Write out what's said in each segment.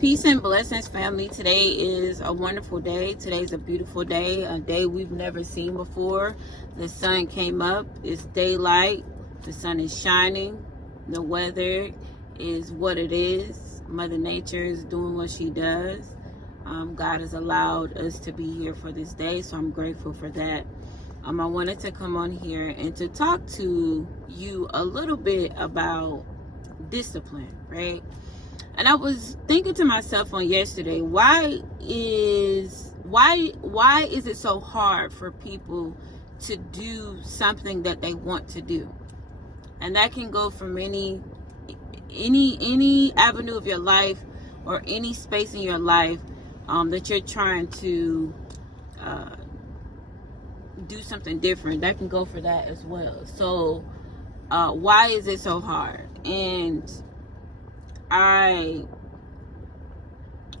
Peace and blessings, family. Today is a wonderful day. Today's a beautiful day, a day we've never seen before. The sun came up. It's daylight. The sun is shining. The weather is what it is. Mother Nature is doing what she does. God has allowed us to be here for this day, so I'm grateful for that. I wanted to come on here and to talk to you a little bit about discipline, right? And I was thinking to myself on yesterday, why is it so hard for people to do something that they want to do? And that can go from any avenue of your life or any space in your life that you're trying to do something different. That can go for that as well. So why is it so hard? And I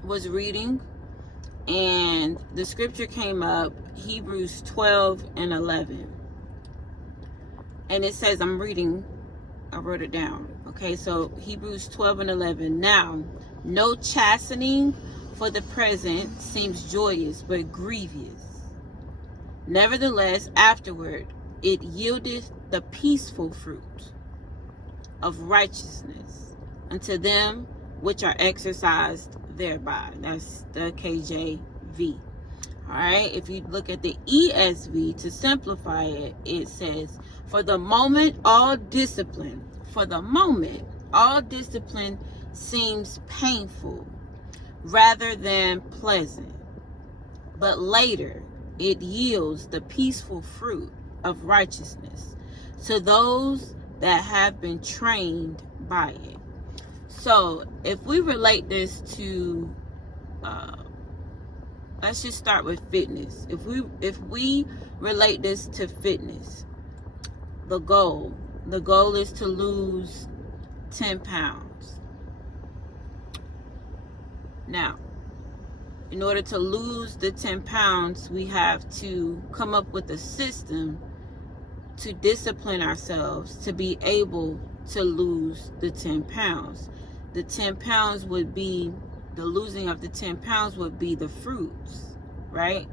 was reading and the scripture came up, Hebrews 12:11. And it says, I wrote it down. Okay, so Hebrews 12:11. Now, no chastening for the present seems joyous, but grievous. Nevertheless, afterward, it yieldeth the peaceful fruit of righteousness unto them which are exercised thereby. That's the KJV. All right. If you look at the ESV to simplify it, it says, for the moment, all discipline seems painful rather than pleasant, but later it yields the peaceful fruit of righteousness to those that have been trained by it. So if we relate this to, let's just start with fitness. If we relate this to fitness, the goal is to lose 10 pounds. Now, in order to lose the 10 pounds, we have to come up with a system to discipline ourselves to be able to lose the 10 pounds. The 10 pounds would be, the losing of the 10 pounds would be the fruits, right?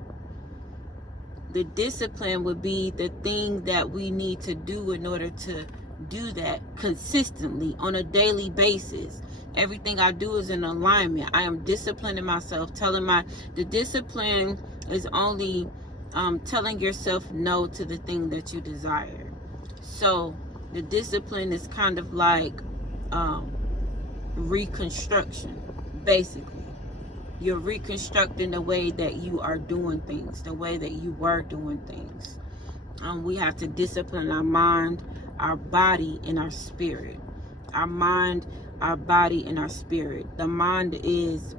The discipline would be the thing that we need to do in order to do that consistently on a daily basis. Everything I do is in alignment. I am disciplining myself, the discipline is only telling yourself no to the thing that you desire. So the discipline is kind of like reconstruction, basically. You're reconstructing the way that you are doing things, the way that you were doing things. We have to discipline our mind, our body, and our spirit. Our mind, our body, and our spirit. The mind is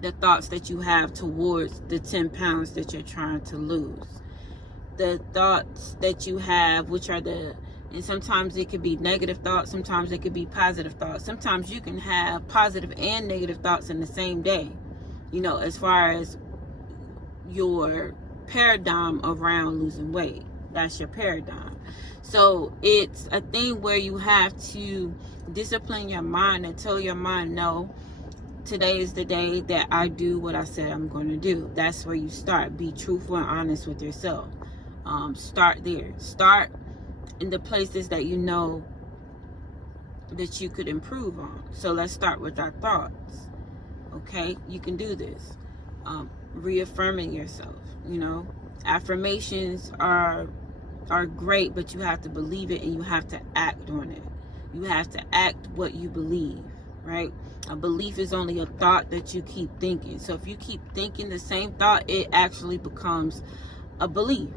the thoughts that you have towards the 10 pounds that you're trying to lose. The thoughts that you have, which are and sometimes it could be negative thoughts, sometimes it could be positive thoughts. Sometimes you can have positive and negative thoughts in the same day, as far as your paradigm around losing weight. That's your paradigm. So it's a thing where you have to discipline your mind and tell your mind, no, today is the day that I do what I said I'm going to do. That's where you start. Be truthful and honest with yourself. Start there. Start in the places that you know that you could improve on. So let's start with our thoughts. Okay, you can do this. Reaffirming yourself. Affirmations are great, but you have to believe it and you have to act on it. You have to act what you believe, right? A belief is only a thought that you keep thinking. So if you keep thinking the same thought, it actually becomes a belief.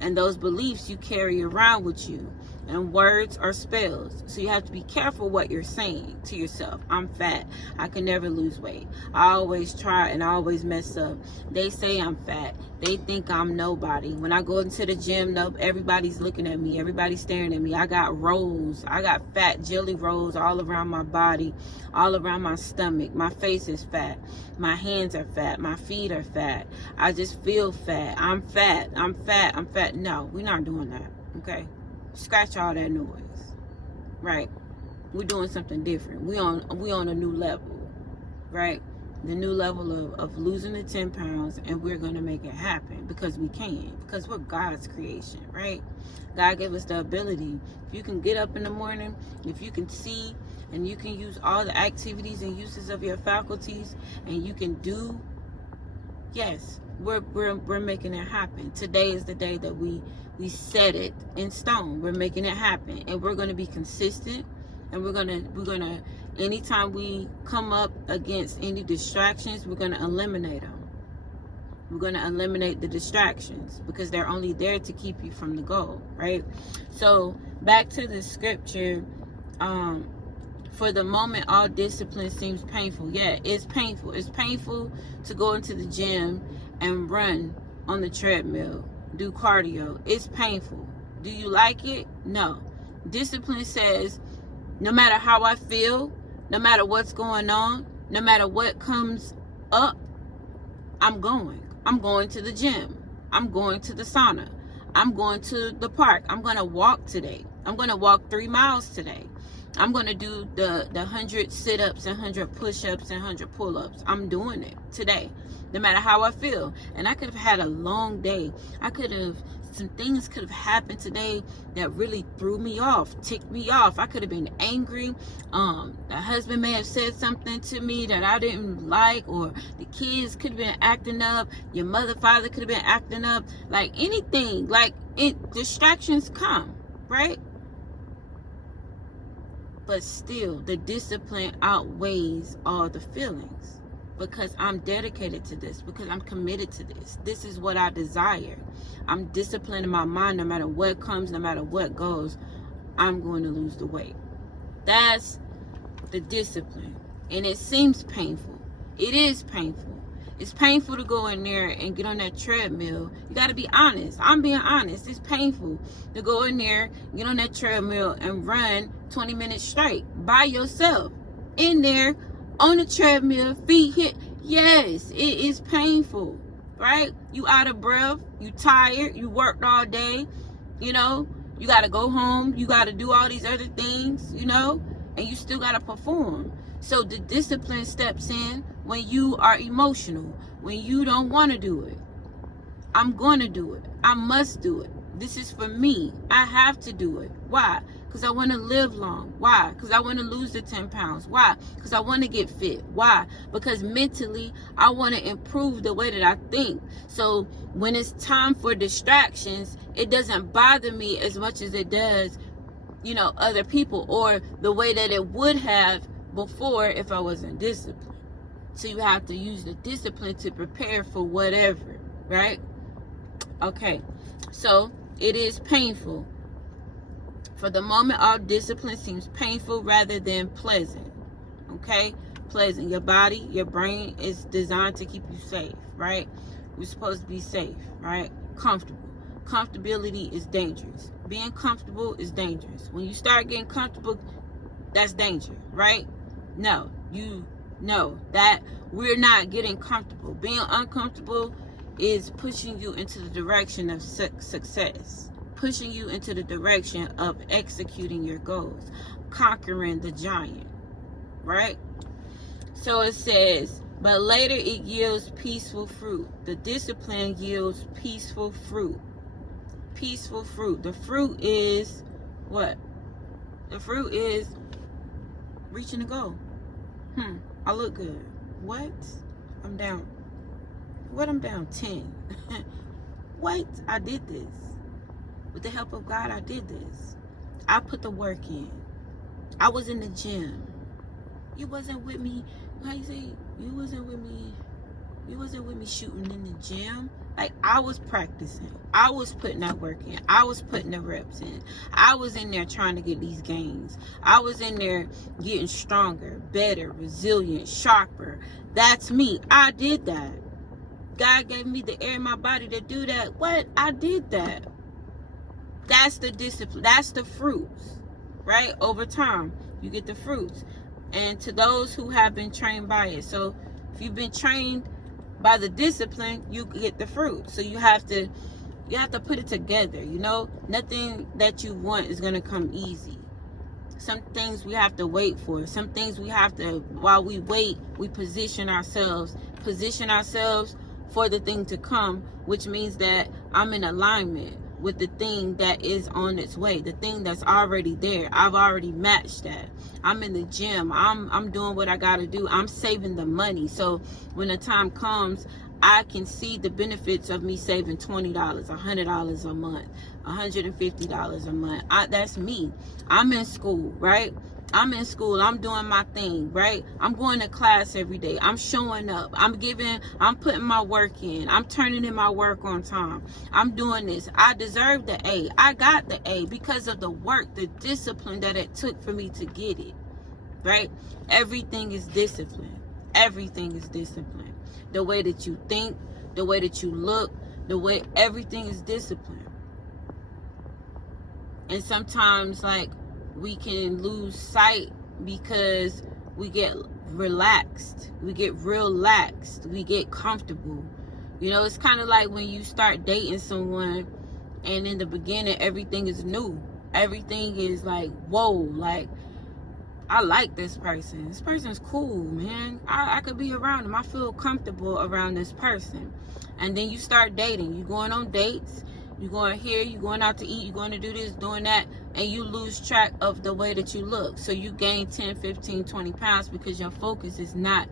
And those beliefs you carry around with you. And words are spells. So you have to be careful what you're saying to yourself. I'm fat. I can never lose weight. I always try and I always mess up. They say I'm fat. They think I'm nobody. When I go into the gym, everybody's looking at me. Everybody's staring at me. I got rolls. I got fat jelly rolls all around my body, all around my stomach. My face is fat. My hands are fat. My feet are fat. I just feel fat. I'm fat. I'm fat. I'm fat. No, we're not doing that. Okay? Scratch all that noise, right? We're doing something different. We on a new level. right? The new level of losing the 10 pounds, and we're going to make it happen because we can, because we're God's creation, right? God gave us the ability. If you can get up in the morning, if you can see, and you can use all the activities and uses of your faculties, and you can do, yes, we're making it happen. Today is the day that we set it in stone. We're making it happen, and we're going to be consistent, and we're gonna anytime we come up against any distractions, we're going to eliminate them. We're going to eliminate the distractions because they're only there to keep you from the goal, right? So back to the scripture, for the moment all discipline seems painful. Yeah, it's painful. It's painful to go into the gym and run on the treadmill, do cardio. It's painful. Do you like it? No. Discipline says, no matter how I feel, no matter what's going on, no matter what comes up, I'm going. I'm going to the gym. I'm going to the sauna. I'm going to the park. I'm going to walk today. I'm going to walk 3 miles today. I'm going to do the 100 sit-ups and 100 push-ups and 100 pull-ups. I'm doing it today, no matter how I feel. And I could have had a long day. Some things could have happened today that really threw me off, ticked me off. I could have been angry. The husband may have said something to me that I didn't like, or the kids could have been acting up. Your mother, father could have been acting up. Like anything, distractions come, right? But still, the discipline outweighs all the feelings because I'm dedicated to this, because I'm committed to this. This is what I desire. I'm disciplined in my mind. No matter what comes, no matter what goes, I'm going to lose the weight. That's the discipline. And it seems painful. It is painful. It's painful to go in there and get on that treadmill. You got to be honest. I'm being honest. It's painful to go in there, get on that treadmill and run 20 minutes straight by yourself. In there, on the treadmill, feet hit. Yes, it is painful, right? You out of breath. You tired. You worked all day. You got to go home. You got to do all these other things, and you still got to perform. So the discipline steps in when you are emotional, when you don't want to do it. I'm going to do it. I must do it. This is for me. I have to do it. Why? Because I want to live long. Why? Because I want to lose the 10 pounds. Why? Because I want to get fit. Why? Because mentally, I want to improve the way that I think. So when it's time for distractions, it doesn't bother me as much as it does, other people, or the way that it would have before if I wasn't disciplined. So you have to use the discipline to prepare for whatever, right? Okay, so it is painful. For the moment, all discipline seems painful rather than pleasant. Okay, pleasant. Your body, your brain is designed to keep you safe, right? We're supposed to be safe, right? Comfortable. Comfortability is dangerous. Being comfortable is dangerous. When you start getting comfortable, that's danger, right? No, you know that we're not getting comfortable. Being uncomfortable is pushing you into the direction of success, pushing you into the direction of executing your goals, conquering the giant, right? So it says, but later it yields peaceful fruit. The discipline yields peaceful fruit. Peaceful fruit. The fruit is what? The fruit is reaching the goal. I look good. What? I'm down. What? I'm down 10. What? I did this. With the help of God, I did this. I put the work in. I was in the gym. You wasn't with me. How you say? You wasn't with me. You wasn't with me shooting in the gym. Like, I was practicing. I was putting that work in. I was putting the reps in. I was in there trying to get these gains. I was in there getting stronger, better, resilient, sharper. That's me. I did that. God gave me the air in my body to do that. What? I did that. That's the discipline. That's the fruits, right? Over time, you get the fruits. And to those who have been trained by it. So if you've been trained by the discipline, you get the fruit. So you have to put it together. Nothing that you want is going to come easy. Some things we have to wait for. Some things we have to, while we wait, we position ourselves for the thing to come, which means that I'm in alignment with the thing that is on its way, the thing that's already there. I've already matched that. I'm in the gym. I'm doing what I gotta do. I'm saving the money. So when the time comes, I can see the benefits of me saving $20, $100 a month, $150 a month. That's me. I'm in school, right? I'm in school. I'm doing my thing, right? I'm going to class every day. I'm showing up. I'm putting my work in. I'm turning in my work on time. I'm doing this. I deserve the A. I got the A because of the work, the discipline that it took for me to get it, right? Everything is discipline. Everything is discipline. The way that you think, the way that you look, everything is discipline. And sometimes, like, we can lose sight because we get relaxed. We get real laxed. We get comfortable. You know, it's kind of like when you start dating someone and in the beginning, everything is new. Everything is like, whoa, like, I like this person. This person's cool, man. I could be around him. I feel comfortable around this person. And then you start dating. You're going on dates. You're going here. You're going out to eat. You're going to do this, doing that. And you lose track of the way that you look. So you gain 10, 15, 20 pounds because your focus is not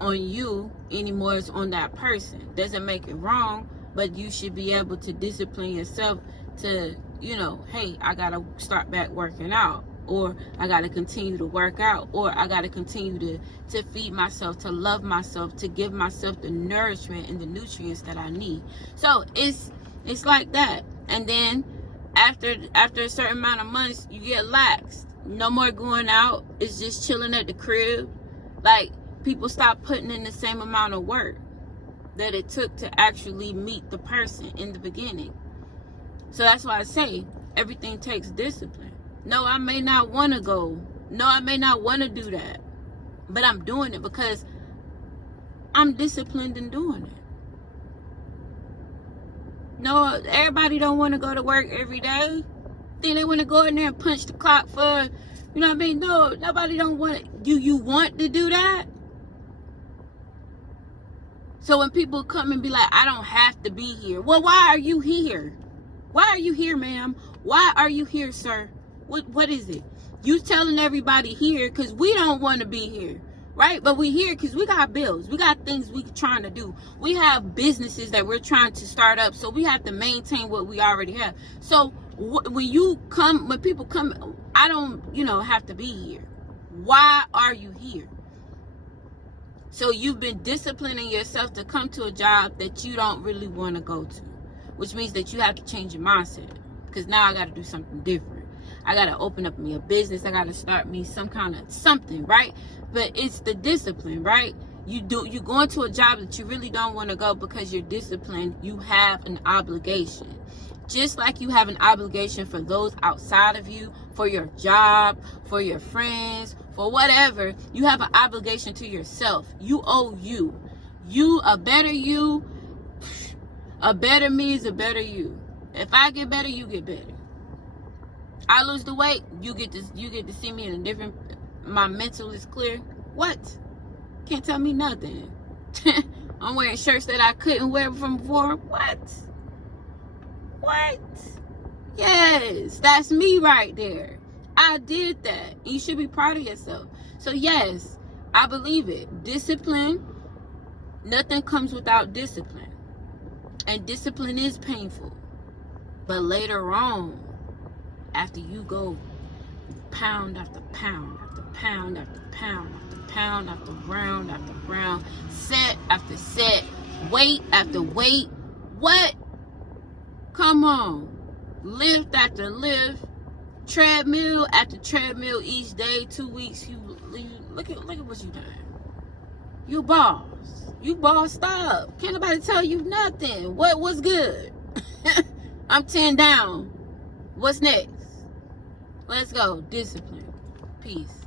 on you anymore. It's on that person. Doesn't make it wrong, but you should be able to discipline yourself to, you know, hey, I got to start back working out. Or I got to continue to work out. Or I got to continue to feed myself, to love myself, to give myself the nourishment and the nutrients that I need. So it's like that. And then after a certain amount of months, you get laxed. No more going out. It's just chilling at the crib. Like, people stop putting in the same amount of work that it took to actually meet the person in the beginning. So that's why I say everything takes discipline. No, I may not want to go. No, I may not want to do that. But I'm doing it because I'm disciplined in doing it. No, everybody don't want to go to work every day. Then they want to go in there and punch the clock for, you know what I mean? No, nobody don't want it. Do you want to do that? So when people come and be like, I don't have to be here. Well, why are you here? Why are you here, ma'am? Why are you here, sir? What is it? You telling everybody here because we don't want to be here, right? But we here because we got bills. We got things we trying to do. We have businesses that we're trying to start up. So we have to maintain what we already have. So when people come, I don't, have to be here. Why are you here? So you've been disciplining yourself to come to a job that you don't really want to go to, which means that you have to change your mindset because now I got to do something different. I got to open up me a business. I got to start me some kind of something, right? But it's the discipline, right? You go into a job that you really don't want to go because you're disciplined. You have an obligation. Just like you have an obligation for those outside of you, for your job, for your friends, for whatever, you have an obligation to yourself. You owe you. A better you, a better me is a better you. If I get better, you get better. I lose the weight, you get to see me in a different, my mental is clear. What? Can't tell me nothing. I'm wearing shirts that I couldn't wear from before. What? Yes, that's me right there. I did that. You should be proud of yourself. So yes, I believe it. Discipline, nothing comes without discipline. And discipline is painful. But later on, after you go pound after pound after pound after pound after pound after round after round, set after set, weight after weight, what? Come on. Lift after lift, treadmill after treadmill each day, 2 weeks, you look at what you done. You boss. You bossed up. Can't nobody tell you nothing. What was good? I'm 10 down. What's next? Let's go. Discipline. Peace.